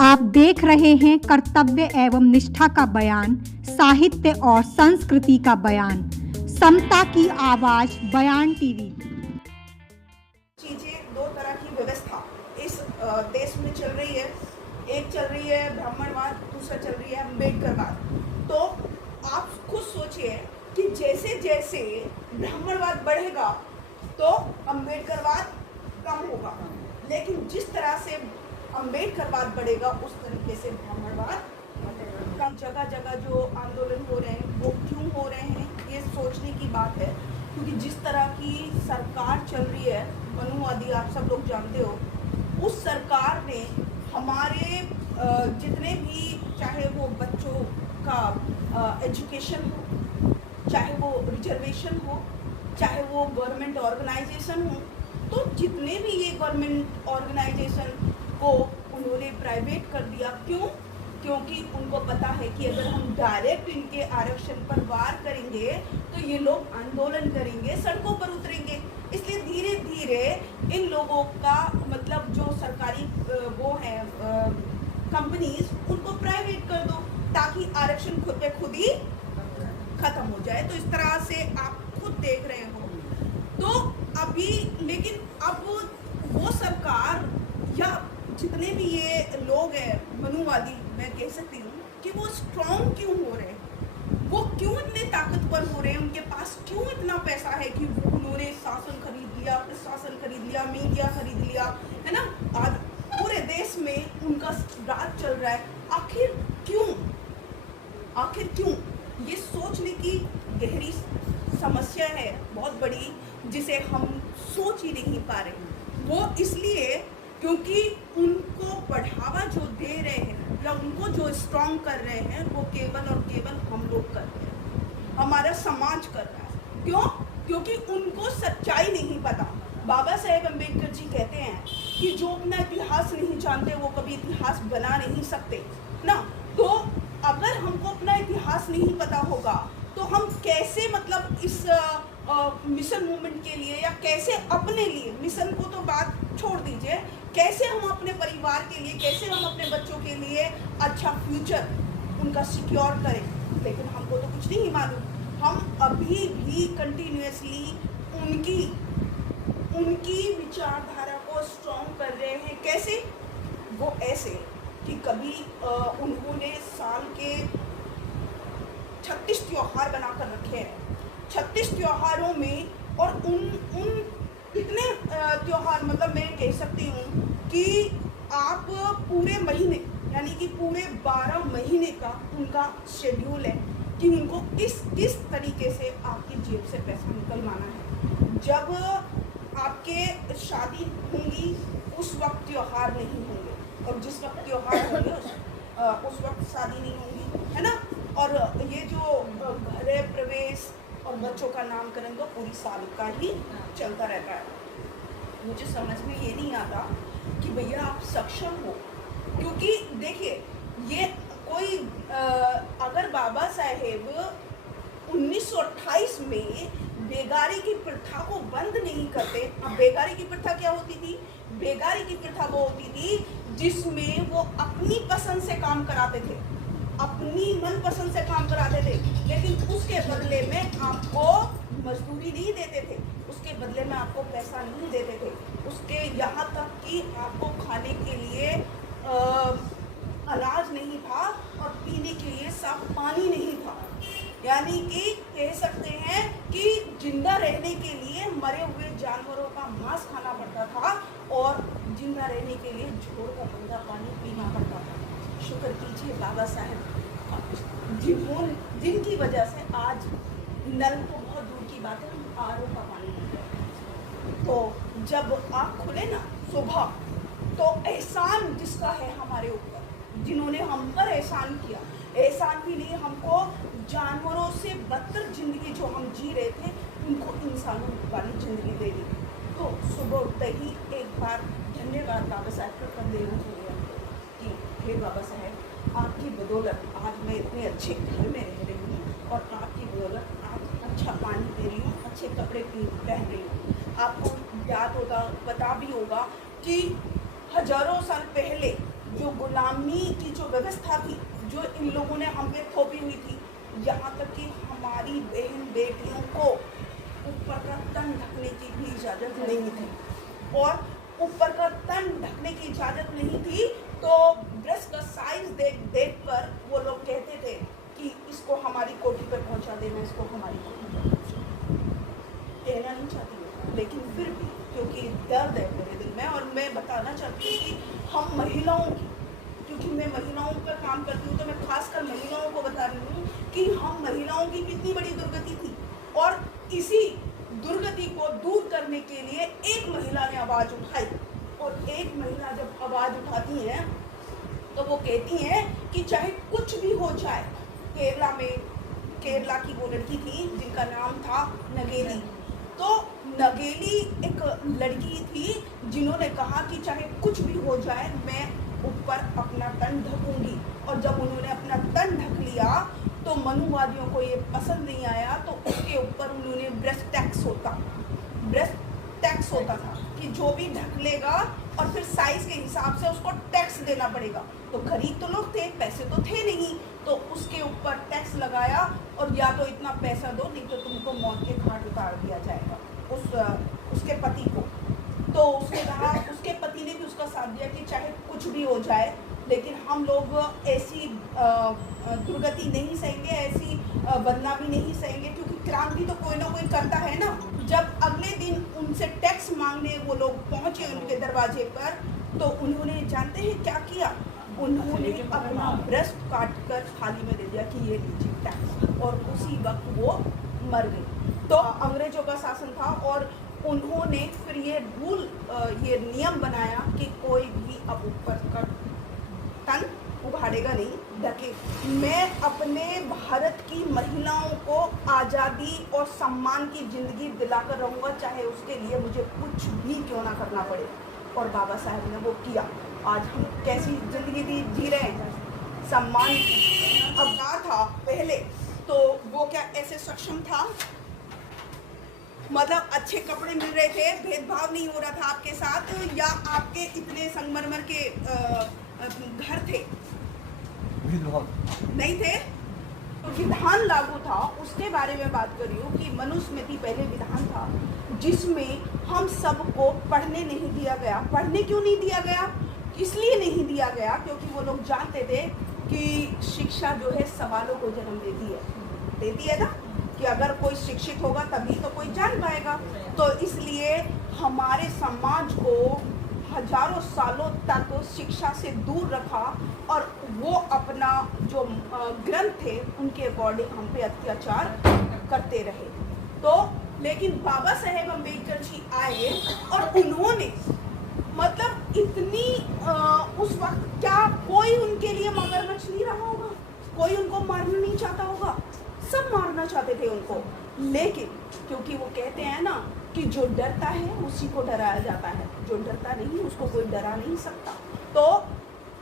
आप देख रहे हैं कर्तव्य एवं निष्ठा का बयान, साहित्य और संस्कृति का बयान, समता की आवाज बयान टीवी। चीजें दो तरह की व्यवस्था इस देश में चल रही है। एक चल रही है ब्राह्मणवाद, दूसरा चल रही है अम्बेडकरवाद। तो आप खुद सोचिए कि जैसे जैसे ब्राह्मणवाद बढ़ेगा तो अम्बेडकरवाद कम होगा, लेकिन जिस तरह से अम्बेडकरवाद बढ़ेगा उस तरीके से ब्राह्मणवाद कम। जगह जगह जो आंदोलन हो रहे हैं वो क्यों हो रहे हैं, ये सोचने की बात है। क्योंकि जिस तरह की सरकार चल रही है, मनुवादी, आप सब लोग जानते हो, उस सरकार ने हमारे जितने भी, चाहे वो बच्चों का एजुकेशन हो, चाहे वो रिजर्वेशन हो, चाहे वो गवर्नमेंट ऑर्गेनाइजेशन हो, तो जितने भी ये गवर्नमेंट ऑर्गेनाइजेशन को उन्होंने प्राइवेट कर दिया। क्यों? क्योंकि उनको पता है कि अगर हम डायरेक्ट इनके आरक्षण पर वार करेंगे तो ये लोग आंदोलन करेंगे, सड़कों पर उतरेंगे। इसलिए धीरे धीरे इन लोगों का मतलब जो सरकारी वो है कंपनीज, उनको प्राइवेट कर दो ताकि आरक्षण खुद पे खुद ही खत्म हो जाए। तो इस तरह से आप खुद देख रहे हो। तो अभी लेकिन अब वो सरकार या जितने भी ये लोग हैं मनुवादी, मैं कह सकती हूँ कि वो स्ट्रॉन्ग क्यों हो रहे हैं, वो क्यों इतने ताकतवर हो रहे हैं, उनके पास क्यों इतना पैसा है कि वो उन्होंने शासन खरीद लिया, प्रशासन खरीद लिया, मीडिया खरीद लिया, है ना। आज पूरे देश में उनका राज चल रहा है। आखिर क्यों, आखिर क्यों? ये सोचने की गहरी समस्या है, बहुत बड़ी, जिसे हम सोच ही नहीं पा रहे। वो इसलिए क्योंकि उनको बढ़ावा जो दे रहे हैं या उनको जो स्ट्रॉन्ग कर रहे हैं वो केवल और केवल हम लोग कर रहे हैं, हमारा समाज कर रहा है। क्यों? क्योंकि उनको सच्चाई नहीं पता। बाबा साहेब अम्बेडकर जी कहते हैं कि जो अपना इतिहास नहीं जानते वो कभी इतिहास बना नहीं सकते ना। तो अगर हमको अपना इतिहास नहीं पता होगा तो हम कैसे मतलब इस मिशन मूवमेंट के लिए या कैसे अपने लिए, मिशन को तो बात छोड़ दीजिए, कैसे हम अपने परिवार के लिए, कैसे हम अपने बच्चों के लिए अच्छा फ्यूचर उनका सिक्योर करें। लेकिन हमको तो कुछ नहीं मालूम। हम अभी भी कंटिन्यूसली उनकी विचारधारा को स्ट्रॉन्ग कर रहे हैं। कैसे? वो ऐसे कि कभी उन्होंने साल के 36 त्योहार बनाकर रखे हैं। 36 त्योहारों में, और उन इतने त्योहार, मतलब मैं कह सकती हूँ कि आप पूरे महीने, यानी कि पूरे 12 महीने का उनका शेड्यूल है कि उनको किस तरीके से आपकी जेब से पैसा निकलवाना है। जब आपके शादी होंगी उस वक्त त्योहार नहीं होंगे, और जिस वक्त त्योहार होंगे उस वक्त शादी नहीं होंगी, है ना। और ये जो गृह प्रवेश और बच्चों का नामकरण तो पूरी साल का ही चलता रहता है। मुझे समझ में ये नहीं आता कि भैया आप सक्षम हो, क्योंकि देखिए ये कोई अगर बाबा साहेब 1928 में बेगारी की प्रथा को बंद नहीं करते। अब बेगारी की प्रथा क्या होती थी? बेगारी की प्रथा वो होती थी जिसमें वो अपनी पसंद से काम कराते थे, अपनी मनपसंद से काम कराते थे, लेकिन उसके बदले में आपको मजदूरी नहीं देते थे, उसके बदले में आपको पैसा नहीं देते थे, उसके यहाँ तक कि आपको खाने के लिए अनाज नहीं था और पीने के लिए साफ पानी नहीं था। यानी कि कह सकते हैं कि जिंदा रहने के लिए मरे हुए जानवरों का मांस खाना पड़ता था और जिंदा रहने के लिए झोड़ का गंदा पानी पीना पड़ता था। शुक्र कीजिए बाबा साहेब जिनकी वजह से आज नल तो बहुत दूर की बात है, आरओ का पानी पीते हैं। तो जब आँख खुले ना सुबह, तो एहसान जिसका है हमारे ऊपर, जिन्होंने हम पर एहसान किया, एहसान भी नहीं, हमको जानवरों से बदतर जिंदगी जो हम जी रहे थे उनको इंसानों वाली जिंदगी दे दी। तो सुबह उठते ही एक बार धन्यवाद बाबा साहेब का कर देना चाहिए कि हे बाबा साहेब, आपकी बदौलत आज मैं इतने अच्छे घर में रह रही हूँ और आपकी बदौलत आज अच्छा पानी पी रही हूँ, अच्छे कपड़े पहन रही हूँ। आपको याद होगा, पता भी होगा कि हजारों साल पहले जो गुलामी की जो व्यवस्था थी, जो इन लोगों ने हम पे थोपी हुई थी, यहाँ तक कि हमारी बहन बेटियों को ऊपर का तन ढकने की भी इजाज़त नहीं थी। और ऊपर का तन ढकने की इजाज़त नहीं थी तो ब्रेस्ट का साइज देख कर वो लोग कहते थे कि इसको हमारी कोठी पर पहुंचा देना, इसको हमारी कोठी पर पहुंचा। कहना नहीं चाहती हूँ, लेकिन फिर भी क्योंकि दर्द है मेरे दिल में और मैं बताना चाहती हूँ कि हम महिलाओं की, क्योंकि मैं महिलाओं पर काम करती हूँ तो मैं खासकर महिलाओं को बता रही हूँ कि हम महिलाओं की कितनी बड़ी दुर्गति थी। और इसी दुर्गति को दूर करने के लिए एक महिला ने आवाज़ उठाई, और एक महिला जब आवाज़ उठाती है तो वो कहती हैं कि चाहे कुछ भी हो जाए। केरला की वो लड़की थी जिनका नाम था नगेली। तो नगेली एक लड़की थी जिन्होंने कहा कि चाहे कुछ भी हो जाए मैं ऊपर अपना तन ढकूंगी। और जब उन्होंने अपना तन ढक लिया तो मनुवादियों को ये पसंद नहीं आया, तो उसके ऊपर उन्होंने ब्रेस्ट टैक्स होता था कि जो भी ढक लेगा और फिर साइज के हिसाब से उसको टैक्स देना पड़ेगा। तो गरीब तो लोग थे, पैसे तो थे नहीं, तो उसके ऊपर टैक्स लगाया और या तो इतना पैसा दो नहीं तो तुमको मौत के घाट उतार दिया जाएगा उसके पति को। तो उसने कहा, उसके पति ने भी उसका साथ दिया कि चाहे कुछ भी हो जाए लेकिन हम लोग ऐसी दुर्गति नहीं सहेंगे, ऐसी बदनामी नहीं सहेंगे, क्योंकि क्रांति तो कोई ना कोई करता है ना। जब अगले दिन उनसे टैक्स मांगने वो लोग पहुंचे उनके दरवाजे पर, तो उन्होंने जानते हैं क्या किया? उन्होंने अपना ब्रेस्ट काट कर थाली में दे दिया कि ये लीजिए टैक्स, और उसी वक्त वो मर गई। तो अंग्रेजों का शासन था और उन्होंने फिर ये नियम बनाया कि कोई भी अब ऊपर का तन उघाड़ेगा नहीं, ढके। मैं अपने भारत की महिलाओं को आज़ादी और सम्मान की ज़िंदगी दिलाकर रहूँगा, चाहे उसके लिए मुझे कुछ भी क्यों ना करना पड़े। और बाबा साहब ने वो किया। आज हम कैसी ज़िंदगी जी रहे हैं, सम्मान की। अब क्या था पहले, तो वो क्या ऐसे सक्षम था, मतलब अच्छे कपड़े मिल रहे थे, भेदभाव नहीं हो रहा था आपके साथ, या आपके इतने संगमरमर के घर थे, नहीं थे। तो विधान लागू था, उसके बारे में बात कर रही हूँ कि मनुस्मृति पहले विधान था जिसमें हम सबको पढ़ने नहीं दिया गया। पढ़ने क्यों नहीं दिया गया? इसलिए नहीं दिया गया क्योंकि वो लोग जानते थे कि शिक्षा जो है सवालों को जन्म देती है ना, कि अगर कोई शिक्षित होगा तभी तो कोई जान पाएगा। तो इसलिए हमारे समाज को हजारों सालों तक शिक्षा से दूर रखा और वो अपना जो ग्रंथ थे उनके अकॉर्डिंग हम पे अत्याचार करते रहे। तो लेकिन बाबा साहेब अम्बेडकर जी आए और उन्होंने मतलब इतनी उस वक्त क्या कोई उनके लिए मगरमच्छ नहीं रहा होगा, कोई उनको मारना नहीं चाहता होगा, सब मारना चाहते थे उनको। लेकिन क्योंकि वो कहते हैं ना कि जो डरता है उसी को डराया जाता है, जो डरता नहीं उसको कोई डरा नहीं सकता। तो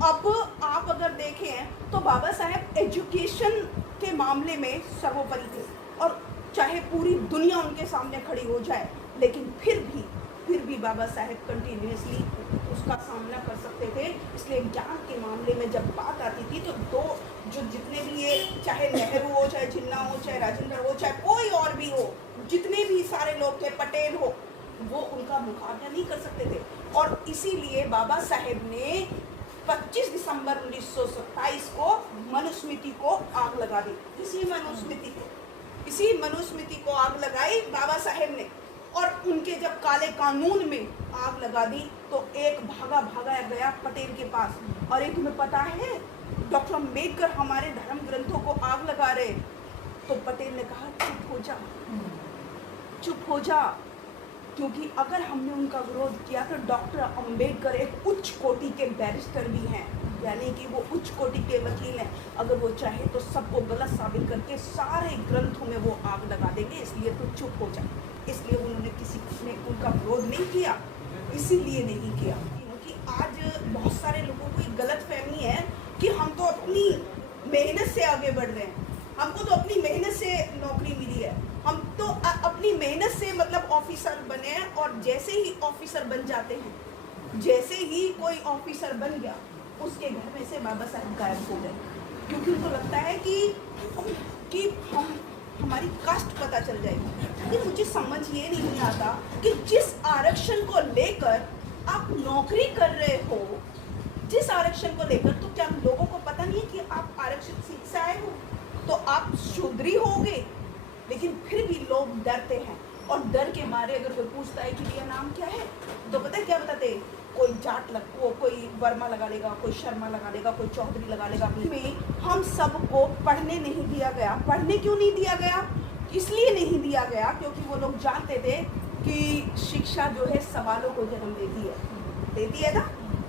अब आप अगर देखें तो बाबा साहेब एजुकेशन के मामले में सर्वोपरि थे, और चाहे पूरी दुनिया उनके सामने खड़ी हो जाए लेकिन फिर भी बाबा साहेब कंटिन्यूसली उसका सामना कर सकते थे। इसलिए ज्ञान के मामले में जब बात आती थी तो जो जितने भी ये, चाहे नेहरू हो, चाहे जिन्ना हो, चाहे राजेंद्र हो, चाहे कोई और भी हो, जितने भी सारे लोग थे, पटेल हो, वो उनका मुकाबला नहीं कर सकते थे। और इसीलिए बाबा साहेब ने 25 दिसंबर 1927 को मनुस्मृति को आग लगा दी। इसी मनुस्मृति को आग लगाई बाबा साहेब ने, और उनके जब काले कानून में आग लगा दी तो एक भागा गया पटेल के पास, और एक तुम्हें पता है डॉक्टर अम्बेडकर हमारे धर्म ग्रंथों को आग लगा रहे। तो पटेल ने कहा चुप हो जा, क्योंकि अगर हमने उनका विरोध किया तो डॉक्टर अम्बेडकर एक उच्च कोटि के बैरिस्टर भी हैं, यानी कि वो उच्च कोटि के वकील हैं। अगर वो चाहे तो सबको गलत साबित करके सारे ग्रंथों में वो आग लगा देंगे, इसलिए तो चुप हो जाए। इसलिए उन्होंने किसी ने उनका विरोध नहीं किया, इसीलिए नहीं किया क्योंकि आज बहुत सारे लोगों को एक गलत फहमी है कि हम तो अपनी मेहनत से आगे बढ़ रहे हैं, हमको तो अपनी मेहनत से नौकरी मिली है, हम तो अपनी मेहनत से मतलब ऑफिसर बने हैं। और जैसे ही ऑफिसर बन जाते हैं, जैसे ही कोई ऑफिसर बन गया उसके घर में से बाबा साहब गायब हो गए, क्योंकि उनको लगता है कि हम हमारी कास्ट पता चल जाएगी। कि मुझे समझ ये नहीं आता कि जिस आरक्षण को लेकर आप नौकरी कर रहे हो, जिस आरक्षण को लेकर, तो क्या लोगों को पता नहीं है कि आप आरक्षित सीट से आए हो, तो आप शूद्री होगे। लेकिन फिर भी लोग डरते हैं, और डर के मारे अगर कोई पूछता है कि ये नाम क्या है, तो पता है क्या बताते, कोई जाट कोई वर्मा लगा लेगा, कोई शर्मा लगा लेगा, कोई चौधरी लगा लेगा। में हम सबको पढ़ने नहीं दिया गया। पढ़ने क्यों नहीं दिया गया? इसलिए नहीं दिया गया क्योंकि वो लोग जानते थे कि शिक्षा जो है सवालों को जन्म देती है ना,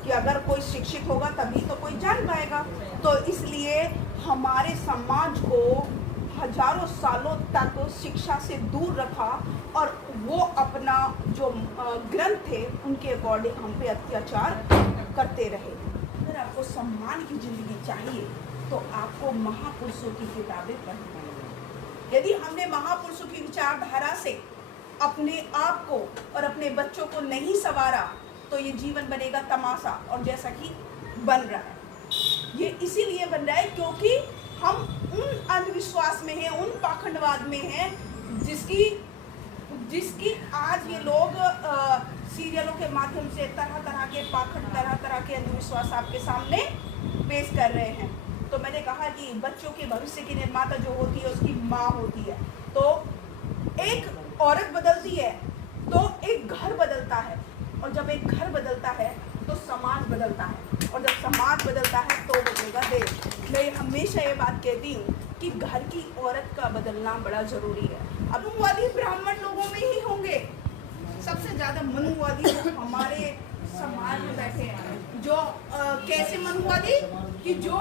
कि अगर कोई शिक्षित होगा तभी तो कोई जान पाएगा। तो इसलिए हमारे समाज को हजारों सालों तक शिक्षा से दूर रखा, और वो अपना जो ग्रंथ थे उनके अकॉर्डिंग हम पे अत्याचार करते रहे। अगर आपको सम्मान की जिंदगी चाहिए तो आपको महापुरुषों की किताबें पढ़नी पड़ेंगी। यदि हमने महापुरुषों की विचारधारा से अपने आप को और अपने बच्चों को नहीं संवारा तो ये जीवन बनेगा तमाशा, और जैसा कि बन रहा है। ये इसीलिए बन रहा है क्योंकि हम उन अंधविश्वास में हैं, उन पाखंडवाद में हैं, जिसकी आज ये लोग सीरियलों के माध्यम से तरह तरह के पाखंड, तरह तरह के अंधविश्वास आपके सामने पेश कर रहे हैं। तो मैंने कहा कि बच्चों के भविष्य की निर्माता जो होती है उसकी माँ होती है। तो एक औरत बदलती है तो एक घर बदलता है, और जब एक घर बदलता है तो समाज बदलता है, और जब समाज बदलता है तो बदलेगा देश। मैं हमेशा ये बात कहती हूँ कि घर की औरत का बदलना बड़ा ज़रूरी है। मनुवादी ब्राह्मण लोगों में ही होंगे, सबसे ज़्यादा मनुवादी हमारे समाज में बैठे हैं। जो कैसे मनुवादी कि जो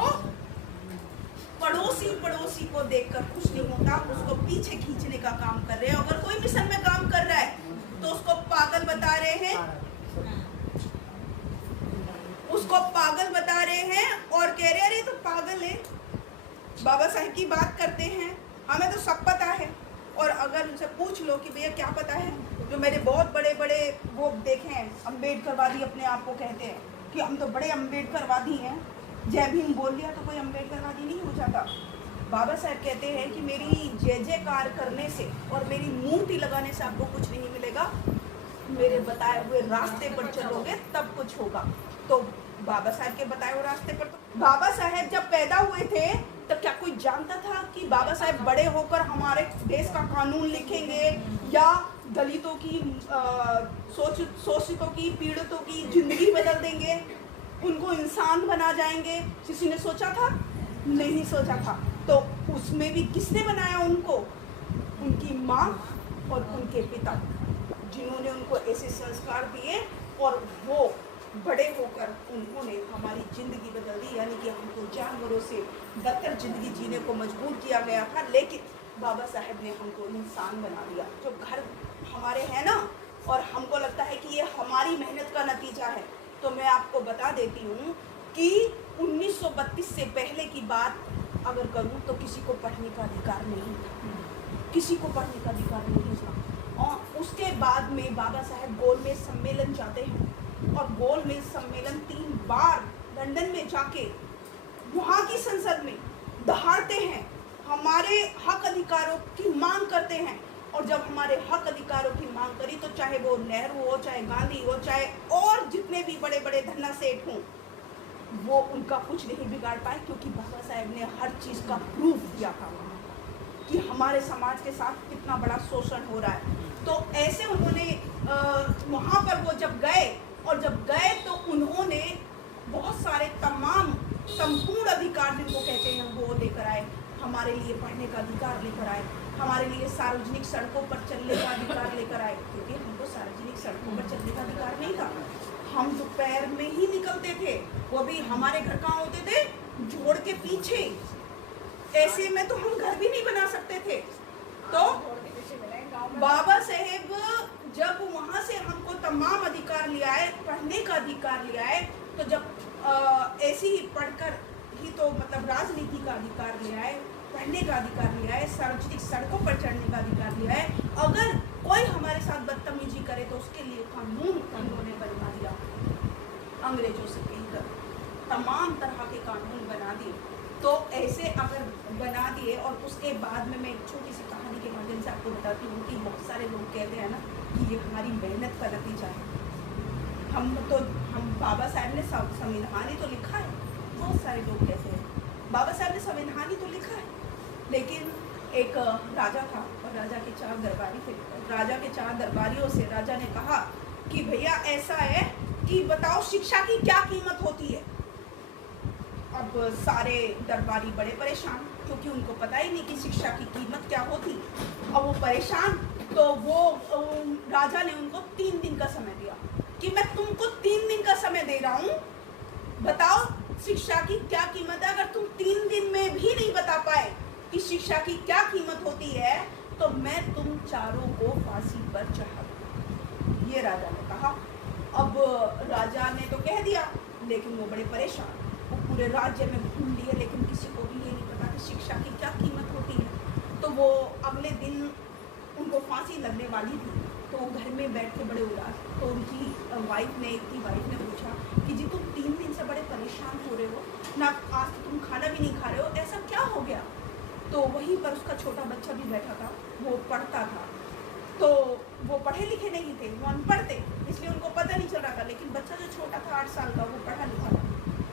पड़ोसी को देखकर खुश नहीं होता, उसको पीछे खींचने का काम कर रहे हैं। अगर कोई मिशन में काम कर रहा है तो उसको पागल बता रहे हैं, और कह रहे अरे तो पागल है। बाबा साहब की बात करते हैं, हमें तो सब पता है। और अगर उनसे पूछ लो कि भैया क्या पता है, जो मेरे बहुत बड़े बड़े वो देखे हैं, अम्बेडकरवादी अपने आप को कहते हैं कि हम तो बड़े अम्बेडकरवादी हैं, जय भीम बोल दिया तो कोई अम्बेडकरवादी नहीं हो जाता। बाबा साहब कहते हैं कि मेरी जय जयकार करने से और मेरी मूर्ति लगाने से आपको कुछ नहीं मिलेगा, मेरे बताए हुए रास्ते पर चलोगे तब कुछ होगा। तो बाबा साहब के बताए हुए रास्ते पर, तो बाबा साहब जब पैदा हुए थे तब क्या कोई जानता था कि बाबा साहब बड़े होकर हमारे देश का कानून लिखेंगे, या दलितों की शोषितों की, पीड़ितों की जिंदगी बदल देंगे, उनको इंसान बना जाएंगे? किसी ने सोचा था? नहीं सोचा था। तो उसमें भी किसने बनाया उनको? उनकी माँ और उनके पिता, जिन्होंने उनको ऐसे संस्कार दिए, और वो बड़े होकर उन्होंने हमारी ज़िंदगी बदल दी। यानी कि हमको जानवरों से बदतर ज़िंदगी जीने को मजबूर किया गया था, लेकिन बाबा साहब ने हमको इंसान बना दिया। जो घर हमारे हैं ना, और हमको लगता है कि ये हमारी मेहनत का नतीजा है, तो मैं आपको बता देती हूँ कि 1932 से पहले की बात अगर करूँ तो किसी को पढ़ने का अधिकार नहीं था, किसी को पढ़ने का अधिकार नहीं था। और उसके बाद में बाबा साहब गोलमेज सम्मेलन जाते हैं, और गोलमेज सम्मेलन 3 बार लंदन में जाके वहाँ की संसद में दहाड़ते हैं, हमारे हक अधिकारों की मांग करते हैं। और जब हमारे हक अधिकारों की मांग करी तो चाहे वो नेहरू हो, चाहे गांधी हो, चाहे और जितने भी बड़े बड़े धन्ना सेठ हों, वो उनका कुछ नहीं बिगाड़ पाए, क्योंकि बाबा साहब ने हर चीज़ का प्रूफ दिया था कि हमारे समाज के साथ कितना बड़ा शोषण हो रहा है। तो ऐसे उन्होंने वहाँ पर वो जब गए, और जब गए तो उन्होंने बहुत सारे तमाम संपूर्ण अधिकार जिनको कहते हैं वो लेकर आए। हमारे लिए पढ़ने का अधिकार लेकर आए, हमारे लिए सार्वजनिक सड़कों पर चलने का अधिकार लेकर आए, क्योंकि हमको सार्वजनिक सड़कों पर चलने का अधिकार नहीं था। हम दोपहर में ही निकलते थे, वो भी हमारे घर कहाँ होते थे, जोड़ के पीछे। ऐसे में तो हम घर भी नहीं बना सकते थे। तो बाबा साहेब जब वहाँ से हमको तमाम अधिकार ले आए, पढ़ने का अधिकार ले आए, तो जब ऐसे ही पढ़कर ही तो मतलब राजनीति का अधिकार ले आए, पढ़ने का अधिकार ले आए, सार्वजनिक सड़कों पर चढ़ने का अधिकार ले आए। अगर कोई हमारे साथ बदतमीजी करे तो उसके लिए कानून उन्होंने बनवा दिया अंग्रेजों से कहकर। तमाम तरह के कानून बना दिए। तो ऐसे अगर बना दिए, और उसके बाद में मैं एक छोटी सी कहानी के माध्यम से आपको बताती हूँ कि बहुत सारे लोग कहते हैं ना कि ये हमारी मेहनत का नतीजा है। हम बाबा साहब ने संविधान ही तो लिखा है। बहुत सारे लोग कहते हैं बाबा साहब ने संविधान ही तो लिखा है, लेकिन एक राजा था और राजा के 4 दरबारी थे। राजा के 4 दरबारियों से राजा ने कहा कि भैया ऐसा है कि बताओ शिक्षा की क्या कीमत होती है। अब सारे दरबारी बड़े परेशान, क्योंकि उनको पता ही नहीं कि शिक्षा की कीमत क्या होती। अब वो परेशान, तो वो राजा ने उनको 3 दिन का समय दिया कि मैं तुमको 3 दिन का समय दे रहा हूँ, बताओ शिक्षा की क्या कीमत है। अगर तुम 3 दिन में भी नहीं बता पाए कि शिक्षा की क्या कीमत होती है, तो मैं तुम चारों को फांसी पर चढ़ा दूंगा। ये राजा ने कहा। अब राजा ने तो कह दिया, लेकिन वो बड़े परेशान, वो पूरे राज्य में घूम लिए, लेकिन किसी को भी ये नहीं पता कि शिक्षा की क्या कीमत होती है। तो वो अगले दिन उनको फांसी लगने वाली थी, तो वो घर में बैठ के बड़े उदास। तो उनकी वाइफ ने पूछा कि जी तुम 3 दिन से बड़े परेशान हो रहे हो ना, आज तो तुम खाना भी नहीं खा रहे हो, ऐसा क्या हो गया। तो वहीं पर उसका छोटा बच्चा भी बैठा था, वो पढ़ता था। तो वो पढ़े लिखे नहीं थे, वो अनपढ़ थे, इसलिए उनको पता नहीं चल रहा था। लेकिन बच्चा जो छोटा था 8 साल का, वो पढ़ा लिखा था,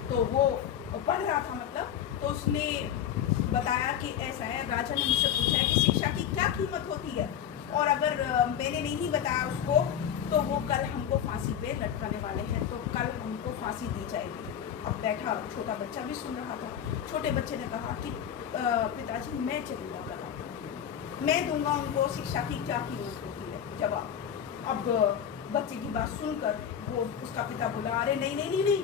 तो वो पढ़ रहा था मतलब। तो उसने बताया कि ऐसा है, राजा ने मुझसे पूछा है कि शिक्षा की क्या कीमत होती है, और अगर मैंने नहीं बताया उसको तो वो कल हमको फांसी पे लटकाने वाले हैं, तो कल हमको फांसी दी जाएगी। अब बैठा छोटा बच्चा भी सुन रहा था। छोटे बच्चे ने कहा कि पिताजी मैं चलूँगा कल, मैं दूंगा उनको शिक्षा की क्या कीमत होती है जवाब। अब बच्चे की बात सुनकर वो उसका पिता बोला, अरे नहीं नहीं नहीं नहीं,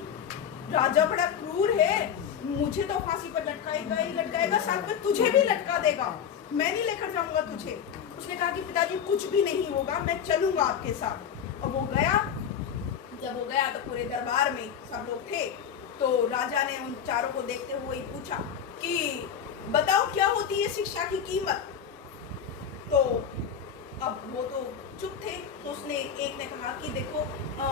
राजा बड़ा क्रूर है, मुझे तो फांसी पर लटकाएगा ही लटकाएगा, साथ में तुझे भी लटका देगा, मैं नहीं लेकर जाऊंगा तुझे। उसने कहा कि पिताजी कुछ भी नहीं होगा, मैं चलूंगा आपके साथ। और वो गया। जब वो गया तो पूरे दरबार में सब लोग थे। तो राजा ने उन चारों को देखते हुए ही पूछा कि बताओ क्या होती है शिक्षा की कीमत। तो अब वो तो चुप थे। तो उसने एक ने कहा कि देखो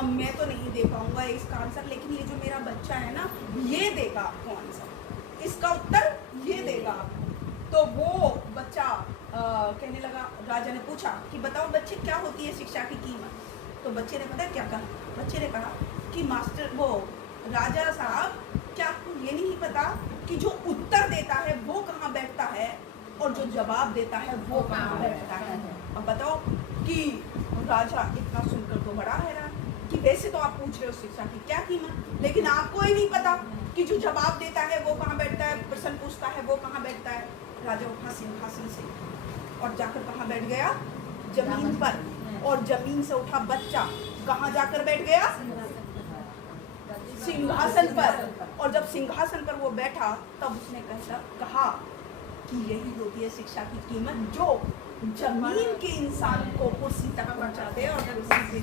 मैं तो नहीं दे पाऊंगा इसका आंसर, लेकिन ये जो मेरा बच्चा है ना, ये देगा आपको आंसर, इसका उत्तर ये देगा आपको। तो वो बच्चा कहने लगा, राजा ने पूछा कि बताओ बच्चे क्या होती है शिक्षा की कीमत। तो बच्चे ने पता क्या कहा, बच्चे ने कहा कि मास्टर वो राजा साहब, क्या आपको ये नहीं पता कि जो उत्तर देता है वो कहाँ बैठता है और जो जवाब देता है वो कहाँ बैठता है। अब बताओ कि राजा इतना सुनकर तो बड़ा हैरान कि वैसे तो आप पूछ रहे हो शिक्षा की क्या कीमत, लेकिन आपको ही नहीं पता कि जो जवाब देता है वो कहाँ बैठता है, प्रश्न पूछता है वो कहाँ बैठता है। राजा उठा सिंहासन से और जाकर कहाँ बैठ गया, जमीन पर। और जमीन से उठा बच्चा कहाँ जाकर बैठ गया, सिंहासन पर। और जब सिंहासन पर वो बैठा तब उसने कहा कि यही होती है शिक्षा की कीमत, जो जमीन के इंसान को कुर्सी तक पहुंचा दे और कुर्सी से